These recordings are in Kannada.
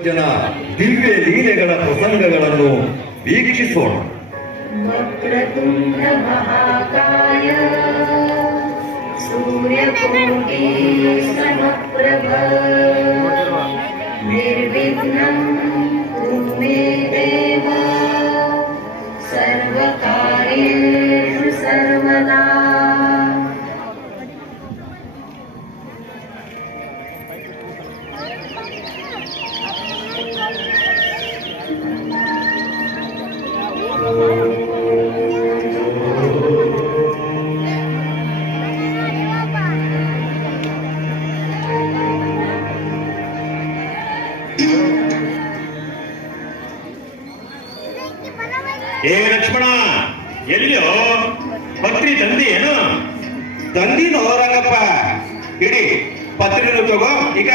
ಜನ ದಿವ್ಯ ಲೀಲೆಗಳ ಪ್ರಸಂಗಗಳನ್ನು ವೀಕ್ಷಿಸೋಣ. ವಕ್ರತುಂಡ ಮಹಾಕಾಯ ಸೂರ್ಯಕೋಟಿ ಸಮಪ್ರಭ ನಿರ್ವಿಘ್ನಂ ಕುರು ಮೇ ದೇವ ಸರ್ವಕಾರ್ಯೇಷು ಸರ್ವದಾ. ಏ ಲಕ್ಷ್ಮಣ, ಎಲ್ಲಿಯೋ ಪತ್ರಿ ತಂದಿ ಏನು? ತಂದಿನೋ ರಂಗಪ್ಪ, ಹಿಡಿ ಪತ್ರಿನೂ ತಗೋ, ಈಗ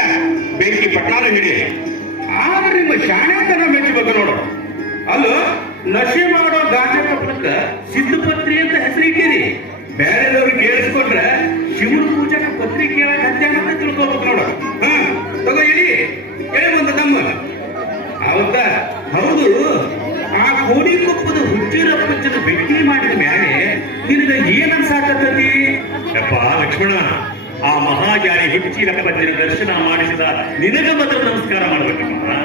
ಬೆಂಕಿ ಪಟ್ನಾನು ಹಿಡಿ. ಆದ್ರೆ ನಿಮ್ಮ ಶಾಣೆತನ ಮೆಚ್ಚಬೇಕು ನೋಡು. ಅಲ್ಲೂ ನಶೆ ಮಾಡೋ ಗಾಂಜಾ ಪತ್ರಕ್ಕ ಸಿದ್ಧಪತ್ರಿ ಅಂತ ಹೆಸರಿಟ್ಟಿರಿ. ಬೇರೆದವ್ರಿಗೆ ಕೇಳಿಸ್ಕೊಂಡ್ರೆ ಶಿವನ ಪೂಜಕ ಪತ್ರಿ ಕೇಳಕ್ ಹತ್ಯಾನ ಅಂತ ತಿಳ್ಕೊಬೇಕು ನೋಡು. ತಗೋ ಹಿಡಿ, ಹೇಳಿ ಬಂದ ತಮ್ಮ. ಹೌದಾ? ಹೌದು. ಆ ಕೋಡಿಕೊಪ್ಪದ ಹುಚ್ಚಿರಪ್ಪನ ಭೇಟಿ ಮಾಡಿದ ಮ್ಯಾಲೆ ನಿನಗ ಏನ್ ಅನ್ಸಾಕತ್ತತಿ? ಯಪ್ಪ ಲಕ್ಷ್ಮಣ, ಆ ಮಹಾಜ್ಞಾನಿ ಹುಚ್ಚಿರಪ್ಪನ ದರ್ಶನ ಮಾಡಿಸಿದ ನಿನಗ ಮೊದಲು ನಮಸ್ಕಾರ ಮಾಡ್ಬೇಕಮ್ಮ.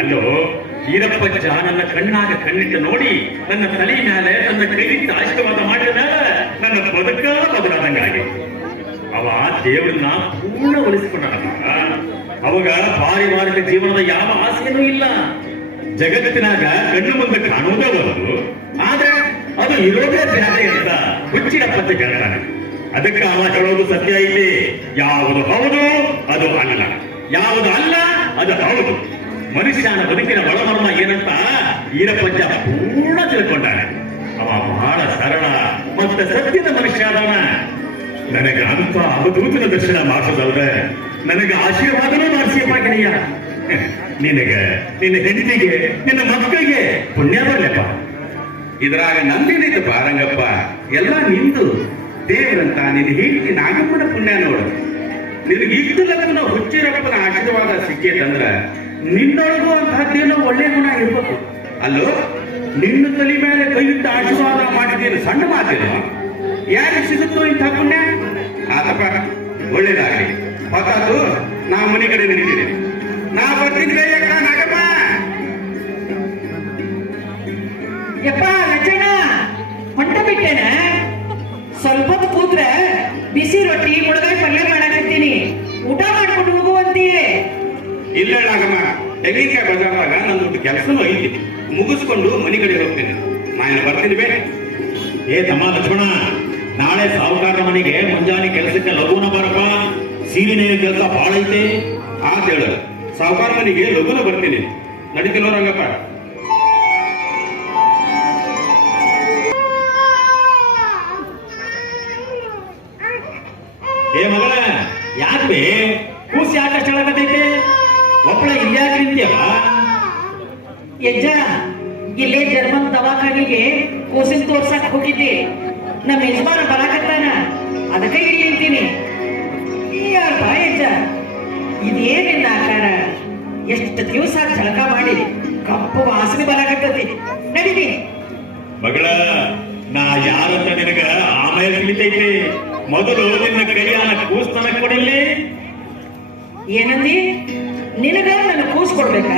ಅಲ್ಲೋ ಈರಪ್ಪಜ್ಜ ನನ್ನ ಕಣ್ಣಾಗ ಕಣ್ಣಿಟ್ಟು ನೋಡಿ ನನ್ನ ತಲೆ ಮೇಲೆ ನನ್ನ ಕೈಲಿಟ್ಟು ಆಶೀರ್ವಾದ ಮಾಡಿದ ಮೇಲೆ ನನ್ನ ಬದುಕ ಬದಲಾದಂಗಾಗಿ ಅವ ದೇವರನ್ನ ಪೂರ್ಣ ಒಲಿಸಿಕೊಂಡನಪ್ಪ. ಅವಾಗ ಪಾರಿವಾರಿಕ ಜೀವನದ ಯಾವ ಆಸೆಯೂ ಇಲ್ಲ. ಜಗತ್ತಿನಾಗ ಕಣ್ಣು ಮುಂದೆ ಕಾಣುವುದೇ ಒಂದು, ಆದ್ರೆ ಅದು ಇರೋದೇ ಬೇರೆ ಅಂತ ಹುಚ್ಚಿರಪ್ಪಂತ ಹೇಳ್ತಾನೆ. ಅದಕ್ಕೆ ಅವ ಹೇಳೋದು ಸತ್ಯ ಐತಿ. ಯಾವುದು ಹೌದು ಅದು ಅಲ್ಲ, ಯಾವುದು ಅಲ್ಲ ಅದು ಹೌದು. ಮನುಷ್ಯನ ಬದುಕಿನ ಒಳಮರ್ಮ ಏನಂತ ಈರಪ್ಪಜ್ಜ ಪೂರ್ಣ ತಿಳ್ಕೊಂಡಾನೆ. ಅವ ಬಹಳ ಸರಳ ಮತ್ತೆ ಸತ್ಯದ ಮನುಷ್ಯ ಅದವನ. ನನಗೆ ಅಂತ ಅವಧೂತನ ದರ್ಶನ ಮಾಡಿಸೋದಲ್ರೆ ನನಗೆ ಆಶೀರ್ವಾದನೂ ಮಾಡಿಸಿಯಪ್ಪ ಗೆಳೆಯ. ನಿನಗೆ, ನಿನ್ನ ಹೆಂಡತಿಗೆ, ನಿನ್ನ ಮಕ್ಕಳಿಗೆ ಪುಣ್ಯ ಬರ್ಲಪ್ಪ. ಇದ್ರಾಗ ನಂದೇನೈತೆ ಬಾರಂಗಪ್ಪ, ಎಲ್ಲ ನಿಂದು. ದೇವ್ರಂತ ನಿನ್ನ ಹೆಂಡತಿ ನಾಗಪ್ಪನ ಪುಣ್ಯ ನೋಡು. ನಿನಗೆ ಇಷ್ಟು ಲಗ್ನ ಹುಚ್ಚಿರಪ್ಪನ ಆಶೀರ್ವಾದ ಸಿಕ್ಕೇತಂದ್ರ ನಿನ್ನೊಳಗೂ ಅಂತಹದ್ದೇನೋ ಒಳ್ಳೆ ಗುಣ ಇರ್ಬೇಕು. ಅಲ್ಲೋ, ನಿನ್ನ ತಲೆ ಮೇಲೆ ಕೈ ಇಟ್ಟು ಆಶೀರ್ವಾದ ಮಾಡಿದ್ದೇನು ಸಣ್ಣ ಮಾತೇನು? ಯಾರಿಗೆ ಸಿಗುತ್ತೋ ಇಂಥ ಪುಣ್ಯ? ಆತಪ್ಪ, ಒಳ್ಳೇದಾಗಲಿ. ಹೊತ್ತಾತು, ನಾ ಮನೆ ಕಡೆ ನಿಂತಿದ್ದೀನಿ. ನಾ ಬರ್ತೀನಿ ಕೈಯಕ್ಕ ನಾಗಪ್ಪ. ಯಪ್ಪ ಲಕ್ಷಣ ಹೊಂಟ ಬಿಟ್ಟೇನ? ಸ್ವಲ್ಪ ಹೊತ್ತು ಕೂತ್ರೆ ಬಿಸಿ ರೊಟ್ಟಿ ಮುಳಗಾಯಿ ಪಲ್ಯ ಮಾಡಾಕತ್ತೀನಿ, ಊಟ ಮಾಡ್ಕೊಂಡು ಹೋಗುವಂತೀಯೇ. ಇಲ್ಲ ನಾಗಮ್ಮ, ತೆಂಗಿನಕಾಯಿ ಬಜಾರ್ದಾಗ ನಂದು ಕೆಲಸನೂ ಐತಿ, ಮುಗಿಸ್ಕೊಂಡು ಮನೆ ಕಡೆ ಹೋಗ್ತೀನಿ. ನಾನು ಬರ್ತೀನಿ ಬೇ. ಏ ತಮ್ಮ ಲಕ್ಷ್ಮಣ, ನಾಳೆ ಸಾಹುಕಾರ ಮನೆಗೆ ಮುಂಜಾನೆ ಕೆಲಸಕ್ಕೆ ಲಘುನ ಬರಪ್ಪ. ಸೀರಿನ ಕೆಲಸ ಬಾಳ ಐತೆ. ಆತ ಹೇಳು, ಸಾವುಕಾರ ಮನೆಗೆ ಲಘುನ ಬರ್ತೀನಿ. ನಡೀತೀನೋ ರಂಗಪ್ಪ? ಏ ಮಗಳ, ಯಾಕೆ ಕೂಸಿ ಯಾಕಷ್ಟು ಹೇಳಕತ್ತೈತೆ? ಒಬ್ಬಳ ಇಲ್ಯಾಕೆ ನಿಂತ್ಯವ? ಯಜ್ಜ, ಇಲ್ಲೇ ಜರ್ಮನ್ ದವಾಖಾನಿಗೆ ಕೋಸಿನ ತೋರ್ಸಕ್ ಹೋಗಿದ್ದೆ. ನಮ್ಮ ಯಜಮಾನ ಬರಾಕತ್ತಾನ, ಅದಕ್ಕೆ ಇಲ್ಲಿ ನಿಂತೀನಿ. ಯಾರಪ್ಪ ಯಜ್ಜ, ಇದೇನಿಲ್ಲ ಆಕಾರ? ಎಷ್ಟು ದಿವಸ ಜಳಕ ಮಾಡಿ ಕಪ್ಪು ವಾಸನೆ ಬರಾಕತ್ತತಿ. ನಡೀನಿ ಮಗಳ, ನಾ ಯಾರಂತ ನಿನಗ ಆಮೇಲೆ ತಿಳಿತೈತಿ. ಮೊದಲು ನಿನ್ನ ಕೈಯಾನ ಕೂಸ್ತನ ಕೊಡಿಲ್ಲಿ. ಏನಂದಿ? ನಿನಗ ನನ್ನ ಕೂಸ್ ಕೊಡ್ಬೇಕ?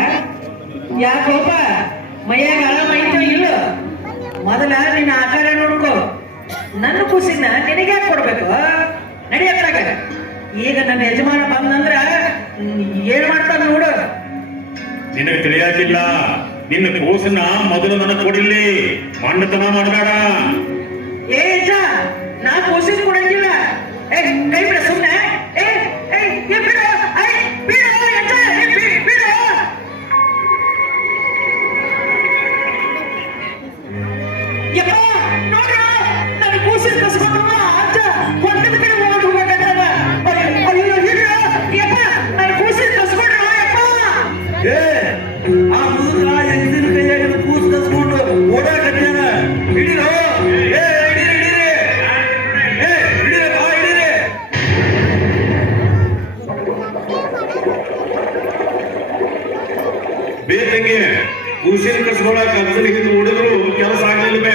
ಯಾಕೋಪ, ಮೈಯಾಗ ಆರಾಮೈತೋ ಇಲ್ಲ? ಮೊದಲ ನಿನ್ನ ಆಕಾರ ನೋಡ್ಕೋ. ನನ್ನ ಕೂಸಿನ ನಿನಗೆ ಯಾಕೆ ಕೊಡ್ಬೇಕು? ನಡಿಯತ್ತಾಗ. ಈಗ ನನ್ನ ಯಜಮಾನ ಬಂದಂದ್ರ ಏನ್ ಮಾಡ್ತಾನ ನೋಡು. ನಿನಗೆ ತಿಳಿಯಾಕಿಲ್ಲ. ನಿನ್ನ ಕೂಸನ್ನ ಮೊದಲು ನನಗೆ ಕೊಡಿಲ್ಲಿ. ಮಣ್ಣತನ ಮಾಡಬೇಡ. ಏ ಯಜ್ಜ, ನಾ ಕೂಸಿನ ಕೊಡಂಗಿಲ್ಲ. ಏ ಕೈ ಬಿಡ ಸುಮ್ಮನೆ. ಏ ಏ ಬಿಡು. ಐ ಬಿಡು ಯಜ್ಜ, ಬಿಡು. ಯಪ್ಪ ನೋಡ್ರ, ನನ್ನ ಕೂಸಿನ ಕಸ್ಕೊಂಡು ಅಜ್ಜ ಹೊಟ್ಟದ ಕಡೆ ಓಡಿ ಹೋಗಕತ್ತಾನ. ಅಯ್ಯೋ ಹಿಡಿಯ ಯಪ್ಪ, ನನ್ನ ಕೂಸಿನ ಕಸ್ಕೊಂಡ್ರ ಯಪ್ಪ. ಆ ಮುದುಕ ಹೆಂಗಸಿನ ಕೈಯಾಗ ಕೂಸು ಕಸ್ಕೊಂಡು ಓಡಾಕತ್ಯಾನ. ಹಿಡಿರೋ, ಬೇತಂಗೆ ಕೂಸಿನ ಕಸ್ಕೊಳಕ್ ಅಜ್ಜನ ಹಿಂದೆ ಓಡಿದ್ರು ಕೆಲಸ ಆಗ್ಲಿಲ್ವೇ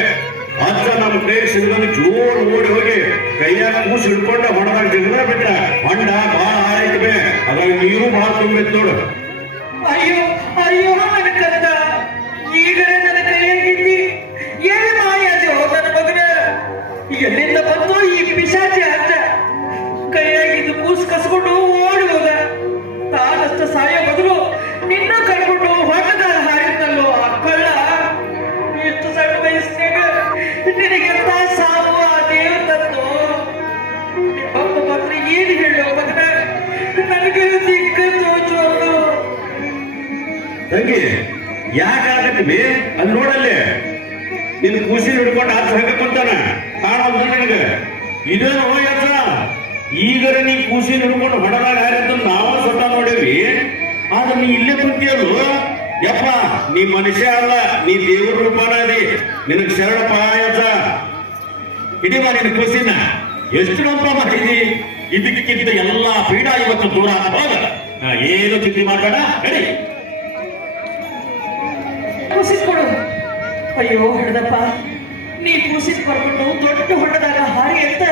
ಅಜ್ಜ ನಮ್ಮ ಕೈ ಸಿಡಿದು ಜೋರ್ ಓಡಿ ಹೋಗಿ ಕೈಯಾಗ ಕೂಸು ಹಿಡ್ಕೊಂಡ ಹೊಣದಾಗ ಜಗಳ ಬಿಟ್ಟ ಹೊಂಡ ಬಾಳ ಆಯ್ತು ಬೇ ಅದ್ರಾಗ ನೀರು ಬಾಳ ತುಂಬಿತ್ ನೋಡು. ಅಯ್ಯೋ ಅಯ್ಯೋ ನನ್ನ ಕಂದ, ಈಗ ನನ್ನ ಕೈಯಾಗಿದ್ದಿ ಏನು ಮಾಯಾದೆ ನನ್ನ ಮಗನ. ಎಲ್ಲಿಂದ ಬಂದು ಈ ಪಿಶಾಚಿ ಅಜ್ಜ ಕೈಯಾಗಿದ್ದು ಕೂಸು ಕಸ್ಕೊಂಡು ಓಡಿ ಹೋದ. ತಾನಷ್ಟ ಸಾಯೋ ಬದಲು ನಿನ್ನ ಕರ್ಕೊಂಡು ಹೊಟ್ಟದಾರ ಹಾರಿದ್ನಲ್ಲೋ ಆ ಕಳ್ಳ. ಎಷ್ಟು ಸಣ್ಣ ವಯಸ್ಸಿನಾಗ ನಿನಗೆಂತ ಸಾವು ಆ ದೇವ್ರ ತಂದು. ನಿಮ್ಮಪ್ಪ ಬಂದ್ರೆ ಏನು ಹೇಳೋ ಮಗನ, ನನಗೆ ದಿಕ್ಕ ತೋಚೋದು. ತಂಗಿ ಯಾಕಾಗತ್ತಿ ಅಲ್ಲಿ ನೋಡಲ್ಲಿ ನಿನ್ ಕೂಸಿನ ಹಿಡ್ಕೊಂಡು ಆಚೆ ಹಂಗ ಕುಂತಾನ ಕಾಣೋದು ನನಗ. ಇದೇನು ಯಜ್ಜ, ಈಗರ ನೀ ಕೂಸಿನ ಹಿಡ್ಕೊಂಡು ಹೊಡದಾಗ ಆಗತ್ತ ನಾವು ಸೊಟ್ಟ ನೋಡೇವಿ, ಆದ್ರೆ ನೀ ಇಲ್ಲೇ ಕುಂತಿಯಲ್ಲು. ಯಪ್ಪ ನೀ ಮನುಷ್ಯ ಅಲ್ಲ, ನೀ ದೇವ್ರ ರೂಪನ ಅದಿ, ನಿನಗ್ ಶರಣಪ್ಪ ಯಜ್ಜ. ಹಿಡಿವ ನಿನ್ನ ಕೂಸಿನ ಎಷ್ಟು ನಂಬ ಮಾಡಿದಿ. ಇದಕ್ಕಿಂತ ಎಲ್ಲಾ ಪೀಡ ಇವತ್ತು ದೂರ ಆಗ್ಬೋದ. ಏನು ಚಿಂತೆ ಮಾಡಬೇಡ, ಹೇಳಿ ಕೂಸಿಟ್ಕೊಡು. ಅಯ್ಯೋ ಹಿಡ್ದಪ್ಪ, ನೀ ಕೂಸಿಟ್ ಬರ್ಕೊಂಡು ದೊಡ್ಡ ಹೊಟ್ಟದಾಗ ಹಾರಿ ಅಂತ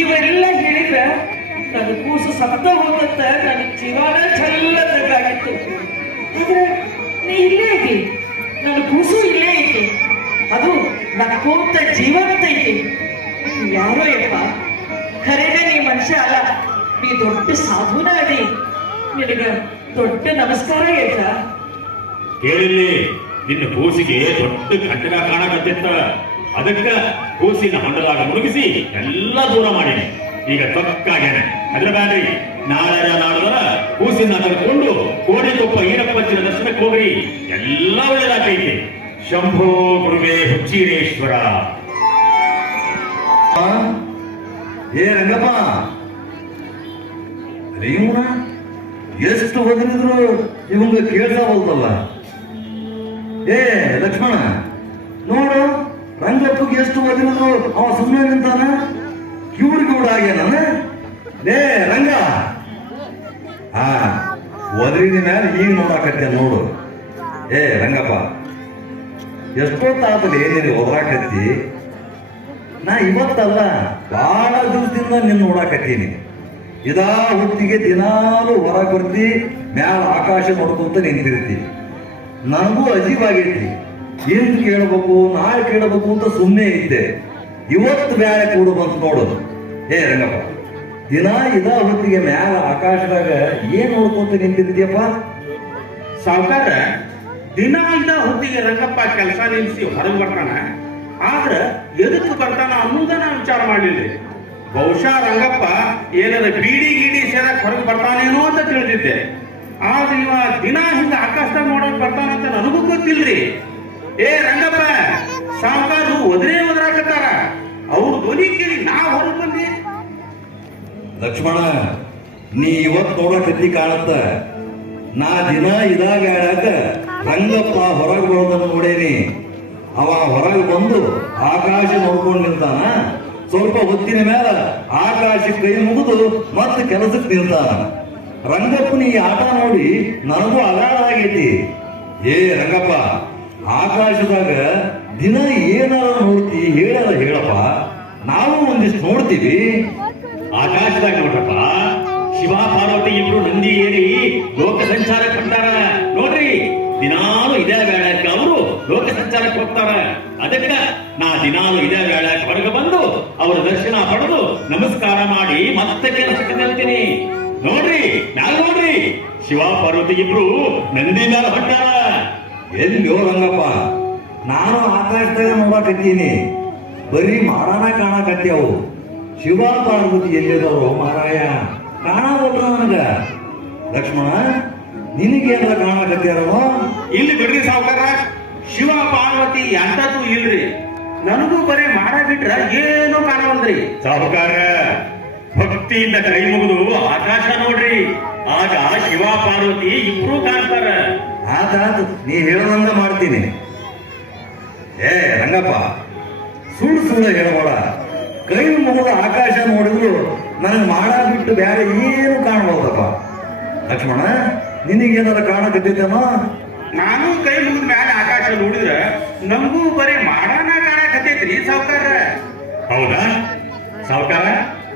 ಇವೆಲ್ಲ ಹೇಳಿದ್ರ ನನ್ನ ಕೂಸು ಸತ್ತ ಹೋಗತ್ತ, ನನ್ನ ಜೀವನ ಚಲ್ಲದಾಗಿತ್ತು. ಆದ್ರೆ ನೀ ಇಲ್ಲೇ ಐತಿ, ನನ್ನ ಕೂಸು ಇಲ್ಲೇ ಐತಿ, ಅದು ನಕ್ಕೋಂತ ಜೀವಂತ ಐತಿ. ಯಾರೋ ಯಪ್ಪ, ಖರೇನೆ ನೀ ಮನುಷ್ಯ ಅಲ್ಲ, ನೀ ದೊಡ್ಡ ಸಾಧುನ ಅದಿ. ನಿನಗ ದೊಡ್ಡ ನಮಸ್ಕಾರ ಆಯ್ತಾ. ಕೇಳಿಲ್ಲಿ, ನಿನ್ನ ಕೂಸಿಗೆ ದೊಡ್ಡ ಕಟ್ಟಡ ಕಾಣಕತ್ತಿತ್ತ, ಅದಕ್ಕ ಕೂಸಿನ ಹೊಂಡದಾಗ ಮುಳುಗಿಸಿ ಎಲ್ಲ ದೂರ ಮಾಡೀನಿ. ಈಗ ತೊಕ್ಕಾಗ್ಯಾನೆ. ಅದ್ರ ಬ್ಯಾಡ್ರಿ, ನಾಳೆ ನಾಡದರ ಕೂಸಿನ ಕರ್ಕೊಂಡು ಕೋಡಿಕೊಪ್ಪ ಈರಪ್ಪಚ್ಚಿನ ದರ್ಶನಕ್ಕೆ ಹೋಗ್ರಿ, ಎಲ್ಲ ಒಳ್ಳೇದಾಗೈತಿ. ಶಂಭೋ ಗುರುವೇ ಹುಚ್ಚೀರೇಶ್ವರ. ಏ ರಂಗಪ್ಪ, ಇವನ ಎಷ್ಟು ಬದಲಿದ್ರು ಇವಂಗ ಕೇಳ್ತಾ ಹೋಗ್ತಲ್ಲ. ಏ ಲಕ್ಷ್ಮಣ, ನೋಡು ರಂಗಪ್ಪಗೆ ಎಷ್ಟು ಬದಲಿದ್ರು ಅವ ಸುಮ್ಮನೆ ನಿಂತಾನ, ಕಿವುಡಿಗೆ ಆಗ್ಯಾನ. ಲೇ ರಂಗ, ಹಾ ಒದರಿದ ಮೇಲೆ ಈಗ ನೋಡಾಕತ್ತೆ ನೋಡು. ಏ ರಂಗಪ್ಪ, ಎಷ್ಟೊತ್ತಾತಲಿ ನೀನು ಒದರಾಕತ್ತಿ. ನಾ ಇವತ್ತಲ್ಲ ಬಹಳ ದಿವಸದಿಂದ ನಿನ್ನ ನೋಡಾಕತ್ತೀನಿ. ಇದಾ ಹೊತ್ತಿಗೆ ದಿನಾಲು ಹೊರಗೆ ಬರ್ತಿ, ಮ್ಯಾಲ ಆಕಾಶ ನೋಡ್ಕೊಂತ ನಿಂತಿರ್ತಿ. ನನಗೂ ಅಜೀಬಾಗೈತಿ, ಏನು ಕೇಳಬೇಕು ನಾಳೆ ಕೇಳಬೇಕು ಅಂತ ಸುಮ್ಮನೆ ಇದ್ದೆ. ಇವತ್ತು ಬ್ಯಾಳೆ ಕೂಡು ಬಂತು ನೋಡೋದು. ಏ ರಂಗಪ್ಪ, ದಿನ ಇದಾ ಹೊತ್ತಿಗೆ ಮ್ಯಾಲ ಆಕಾಶದಾಗ ಏನ್ ನೋಡ್ಕೊಂತ ನಿಂತಿರ್ತೀಯಪ್ಪ? ಸಾವುಕಾರ ದಿನ ಇದ್ದ ಹೊತ್ತಿಗೆ ರಂಗಪ್ಪ ಕೆಲಸ ನಿಲ್ಲಿಸಿ ಹೊರಗೆ ಬರ್ತಾನ, ಆದ್ರ ಎದಕ್ಕೆ ಬರ್ತಾನ ಅನ್ನೋದನ್ನ ವಿಚಾರ ಮಾಡಲಿಲ್ಲ. ಬಹುಶಃ ರಂಗಪ್ಪ ಏನಾರ ಬೀಡಿ ಗೀಡಿ ಸೇರಕ್ ಹೊರಗೆ ಬರ್ತಾನೇನೋ ಅಂತ ತಿಳಿದಿದ್ದೆ. ಆದ್ರೆ ಇವ ದಿನ ಹಿಂಗ ಆಕಾಶದಾಗ ನೋಡಕ್ ಬರ್ತಾನಂತ ನನಗೂ ಗೊತ್ತಿಲ್ರಿ. ಏ ರಂಗಪ್ಪ, ಸಾವುಕಾರು ಒದರಾಕತ್ತಾರ, ಅವ್ರ ಧ್ವನಿ ಕೇಳಿ ನಾ ಹೊರಗೆ ಬಂದೆ. ಲಕ್ಷ್ಮಣ, ನೀ ಇವತ್ತು ನೋಡಕತ್ತಿ ಕಾಣತ್ತ. ನಾ ದಿನ ಇದಾಗ ರಂಗಪ್ಪ ಹೊರಗೆ ಬರೋದನ್ನು ನೋಡೇನಿ. ಅವ ಹೊರಗೆ ಬಂದು ಆಕಾಶ ನೋಡ್ಕೊಂಡು ನಿಲ್ತಾನ. ಸ್ವಲ್ಪ ಹೊತ್ತಿನ ಮೇಲೆ ಆಕಾಶಕ್ಕೆ ಕೈ ಮುಗಿದು ಮತ್ತೆ ಕೆಲಸಕ್ಕೆ ನಿಲ್ತಾನ. ರಂಗಪ್ಪನ ಈ ಆಟ ನೋಡಿ ನನಗೂ ಅಗಾಢ ಆಗೈತಿ. ಏ ರಂಗಪ್ಪ, ಆಕಾಶದಾಗ ದಿನ ಏನಾರ ನೋಡ್ತಿ ಹೇಳಪ್ಪ, ನಾವು ಒಂದಿಷ್ಟು ನೋಡ್ತೀವಿ. ಆಕಾಶದಾಗ ನೋಡ್ರಪ್ಪ, ಶಿವ ಪಾರ್ವತಿ ಇಬ್ರು ನಂದಿ ಏರಿ ಲೋಕ ಸಂಚಾರಕ್ಕೆ ಹೊಂಟಾರ ನೋಡ್ರಿ. ದಿನಾಲು ಇದೇ ವೇಳಕ್ಕೆ ಅವರು ಲೋಕ ಸಂಚಾರಕ್ಕೆ ಹೋಗ್ತಾರ. ಅದಕ್ಕ ನಾ ದಿನಾಲು ಇದೇ ವೇಳಕ್ಕೆ ಹೊರಗೆ ಬಂದು ಅವರ ದರ್ಶನ ಪಡೆದು ನಮಸ್ಕಾರ ಮಾಡಿ ಮತ್ತೆ ಕೆಲಸಕ್ಕೆ ನಿಲ್ತೀನಿ. ನೋಡ್ರಿ, ನಾಲ್ ನೋಡ್ರಿ, ಶಿವ ಪಾರ್ವತಿ ಇಬ್ರು ನಂದಿ ಮೇಲೆ ಹೊಂಟಾರ. ಎಲ್ಲಿಯೋ ರಂಗಪ್ಪ, ನಾನು ಆಕಾಶದಾಗ ನೋಡಕತ್ತೀನಿ, ಬರೀ ಮಾಡಾನ ಕಾಣಕತ್ಯಾವು. ಶಿವ ಪಾರ್ವತಿ ಎಲ್ಲಿದವರು ಮಾರಾಯ ಕಾಣವಲ್ರ ನನಗ. ಲಕ್ಷ್ಮಣ, ನಿನಗೇನಾರ ಕಾಣಕತ್ಯಾರವ? ಇಲ್ಲಿ ಬಿಡ್ರಿ ಸಾವುಕಾರ, ಶಿವ ಪಾರ್ವತಿ ಎಂತದ್ದು ಇಲ್ರಿ. ನನಗೂ ಬರೀ ಮಾಡ ಬಿಟ್ರ ಏನೂ ಕಾಣವಲ್ರಿ. ಸಾಹುಕಾರ, ಭಕ್ತಿಯಿಂದ ಕೈ ಮುಗಿದು ಆಕಾಶ ನೋಡ್ರಿ, ಆಗ ಶಿವ ಪಾರ್ವತಿ ಇಬ್ರು ಕಾಣ್ತಾರ. ಆತಾತು, ನೀ ಹೇಳದಂಗ ಮಾಡ್ತೀನಿ. ಏ ರಂಗಪ್ಪ, ಸುಳ್ಳು ಹೇಳಬೇಡ. ಕೈ ಮುಗಿದ ಆಕಾಶ ನೋಡಿದ್ರು ನನಗೆ ಮಾಡ ಬಿಟ್ಟು ಬೇರೆ ಏನು ಕಾಣಬಹುದಪ್ಪ. ಲಕ್ಷ್ಮಣ, ನಿನಗೇನಾರ ಕಾಣಕತ್ತೇನೋ? ನಾನು ಕೈ ಮುಗಿದ ಮ್ಯಾಲೆ ಆಕಾಶ ನೋಡಿದ್ರ ನಮಗೂ ಬರೀ ಮಾಡಾನ ಕಾಣಕತ್ತೈತ್ರಿ ಸಾವುಕಾರ. ಹೌದಾ ಸಾವುಕಾರ,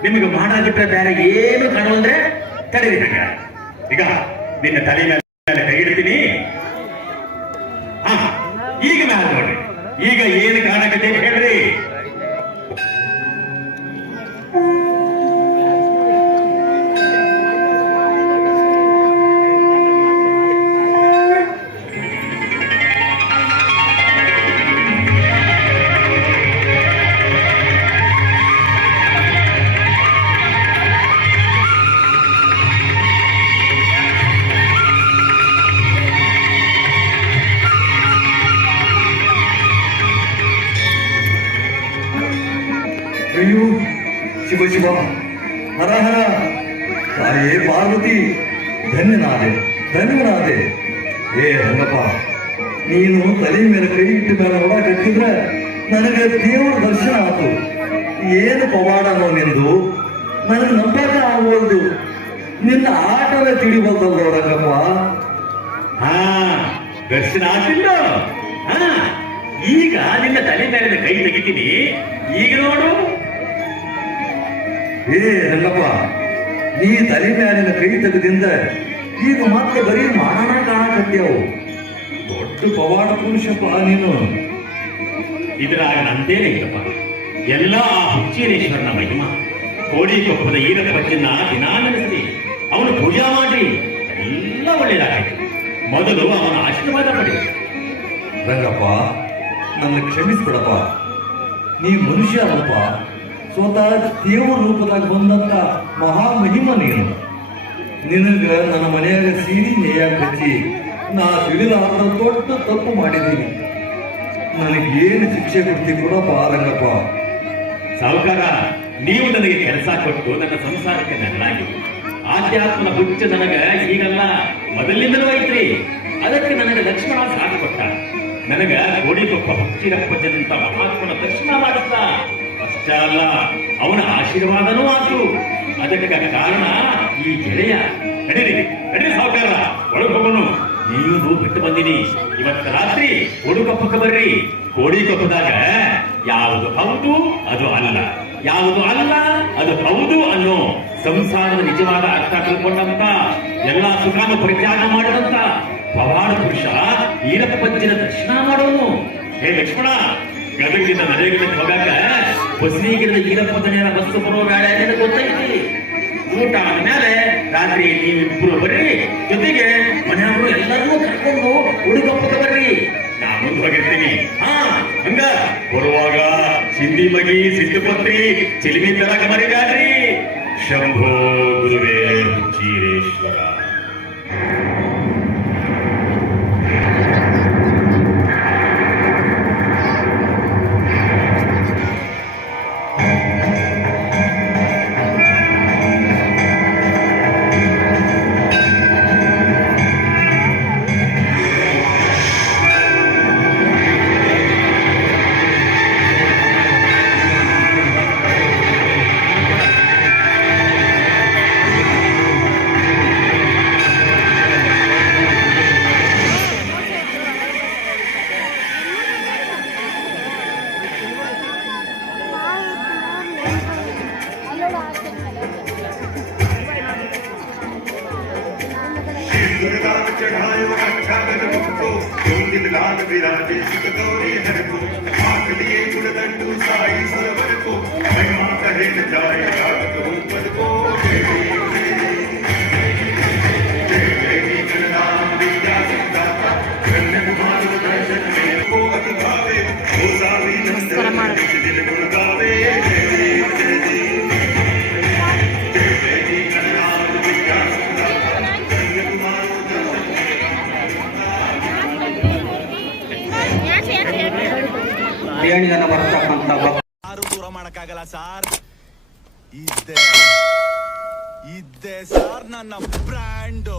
ನಿಮಗೆ ಮಾಡ ಬಿಟ್ರೆ ಬೇರೆ ಏನು ಕಾಣುವಂದ್ರೆ ತಡೀರಿ. ಈಗ ನಿನ್ನ ತಲೆ ಮೇಲೆ ಕೈ ಇಡ್ತೀನಿ. ಹಾ, ಈಗ ಮ್ಯಾಲ ನೋಡ್ರಿ. ಈಗ ಏನು ಕಾಣಕತ್ತೆ ಹೇಳ್ರಿ. ಅಯ್ಯೋ ಶಿವ ಶಿವ, ಹರ ಹರ, ತಾಯೇ ಪಾರ್ವತಿ, ಧನ್ಯನಾದೆ ಧನ್ಯನಾದೆ. ಏ ರಂಗಪ್ಪ, ನೀನು ತಲೆ ಮೇಲೆ ಕೈ ಇಟ್ಟ ಮೇಲೆ ನೋಡಕತ್ತಿದ್ರೆ ನನಗೆ ದೇವರ ದರ್ಶನ ಆತು. ಏನು ಪವಾಡನೋ ನಿಂದು, ನನಗೆ ನಂಬಕ ಆಗೋದು. ನಿನ್ನ ಆಟವೇ ತಿಳಿಬೋದಲ್ವ ರಂಗಪ್ಪ? ಹಾ, ದರ್ಶನ ಆಗಿಲ್ಲ. ಹಾ, ಈಗ ನಿನ್ನ ತಲೆ ಮೇಲೆ ಕೈ ತೆಗಿತೀನಿ. ಈಗ ನೋಡು. ಏ ರಂಗಪ್ಪ, ನೀ ತಲೆ ಮೇಲಿನ ಕೈ ತೆಗೆದಿಂದ ಈಗ ಮತ್ತೆ ಬರೀ ಮಾಡೋಣ ಕಾಣಕತ್ಯಾವು. ದೊಡ್ಡ ಪವಾಡ ಪುರುಷಪ್ಪ ನೀನು. ಇದ್ರಾಗ ನಂದೇನೆ ಇಲ್ಲಪ್ಪ. ಎಲ್ಲ ಆ ಹುಚ್ಚೇನೇಶ್ವರನ ಮಹಿಮಾ. ಕೋಡಿ ಕೊಪ್ಪದ ಈರಪ್ಪಜ್ಜನ್ನ ದಿನಾ ನೆನೆಸಿ ಅವನು ಪೂಜಾ ಮಾಡಿ ಎಲ್ಲ ಒಳ್ಳೇದಾಗಬೇಕು. ಮೊದಲು ಅವನ ಆಶೀರ್ವಾದ ಪಡಿ. ರಂಗಪ್ಪ, ನನ್ನ ಕ್ಷಮಿಸ್ಬಿಡಪ್ಪ. ನೀ ಮನುಷ್ಯ ಅಲ್ಲಪ್ಪ, ಸ್ವತಃ ದೇವರ ರೂಪದಾಗ ಬಂದಂತ ಮಹಾಮಹಿಮ ನೀನು. ನಿನಗ ನನ್ನ ಮನೆಯಾಗ ಸೀರಿ ನೇಯಾಗ ಹಚ್ಚಿ ನಾ ತಿಳಿಲಾರ್ದ ದೊಡ್ಡ ತಪ್ಪು ಮಾಡಿದ್ದೀನಿ. ನನಗೇನು ಶಿಕ್ಷೆ ಕೊಡ್ತಿ ಕೊಡಪ್ಪ ರಂಗಪ್ಪ. ಸಾವುಕಾರ, ನೀವು ನನಗೆ ಕೆಲಸ ಕೊಟ್ಟು ನನ್ನ ಸಂಸಾರಕ್ಕೆ ನೆರಳಾಗಿ. ಆಧ್ಯಾತ್ಮನ ಹುಚ್ಚ ನನಗ ಈಗಲ್ಲ, ಮೊದಲಿಂದಲೂ ಐತ್ರಿ. ಅದಕ್ಕೆ ನನಗೆ ಲಕ್ಷ್ಮಣ ಸಾಥ್ ಕೊಟ್ಟ. ನನಗ ಕೋಡಿಗೊಪ್ಪ ಹುಚ್ಚಿರಪ್ಪಜ್ಜನಂತ ಮಹಾತ್ಮನ ದರ್ಶನ ಮಾಡುತ್ತಾ. ಅಷ್ಟೇ ಅಲ್ಲ, ಅವನ ಆಶೀರ್ವಾದನೂ ಆತು. ಅದಕ್ಕೆ ಕಾರಣ ಈ ಗೆಳೆಯ. ನಡೀರಿ ನಡೀರಿ ಸಾವುಕಾರ, ಒಳಗೆ ಹೋಗೋನು. ನೀವು ಬಿಟ್ಟು ಬಂದಿನಿ. ಇವತ್ತು ರಾತ್ರಿ ಕೋಡಿಗೊಪ್ಪಕ್ಕೆ ಬರ್ರಿ. ಕೋಡಿಗೊಪ್ಪದಾಗ ಯಾವುದು ಹೌದು ಅದು ಅಲ್ಲ, ಯಾವುದು ಅಲ್ಲ ಅದು ಹೌದು ಅನ್ನೋ ಸಂಸಾರದ ನಿಜವಾದ ಅರ್ಥ ತಿಳ್ಕೊಂಡಂತ, ಎಲ್ಲಾ ಸುಖಾನ ಪರಿತ್ಯಾಗ ಮಾಡಿದಂತ ಪವಾಡ ಪುರುಷ ಈರಪ್ಪಜ್ಜನ ದರ್ಶನ ಮಾಡೋನು. ಹೇ ಲಕ್ಷ್ಮಣ, ಗದಗಿನ ನರೇಗಕ್ಕೆ ಹೋಗಾಕ ಬಸ್ನಿಗಿರದ ಈರಪ್ಪಜ್ಜನ ಬಸ್ಸು ಬರೋ ಬೇಡ ಅಂತ ಗೊತ್ತೈತಿ. ಊಟ ಆದ್ಮೇಲೆ ರಾತ್ರಿ ನೀವಿಬ್ಬರು ಬರ್ರಿ. ಜೊತೆಗೆ ಮನೆಯವರು ಎಲ್ಲರನ್ನೂ ಕರ್ಕೊಂಡು ಹುಡುಗಪ್ಪಕ್ಕೆ ಬರ್ರಿ. ನಾ ಮುಂದೆ ಹೋಗಿರ್ತೀನಿ. ಹಾ, ಹಂಗ ಬರುವಾಗ ಸಿಂಧಿ ಮಗಿ ಸಿದ್ಧಪತ್ರಿ ಚಿಲಿಮಿ ತರಕ ಮರಿಬ್ಯಾಡ್ರಿ. ಶಂಭೋ ಗುರುವೇ ಹುಚ್ಚೀರೇಶ್ವರ. चढ़ायो अच्छा को लाल विराजे सुख गौरी हर को आंख लिए गुड़दंडू साई सरोवर को महिमा कहे न जाए रात ऊपर को जय गणनाम विद्या सिद्धाता कन्या कुमार दर्शन में को अति भावे ओ सावी नंदन दिल गुण गावे ಬಿರಿಯಾನಿಗನ್ನ ಬರ್ತಕ್ಕಂಥ ಯಾರು ದೂರ ಮಾಡಕ್ಕಾಗಲ್ಲ ಸಾರ್. ಇದ್ದೆ ಸಾರ್ ನನ್ನ ಬ್ರ್ಯಾಂಡು.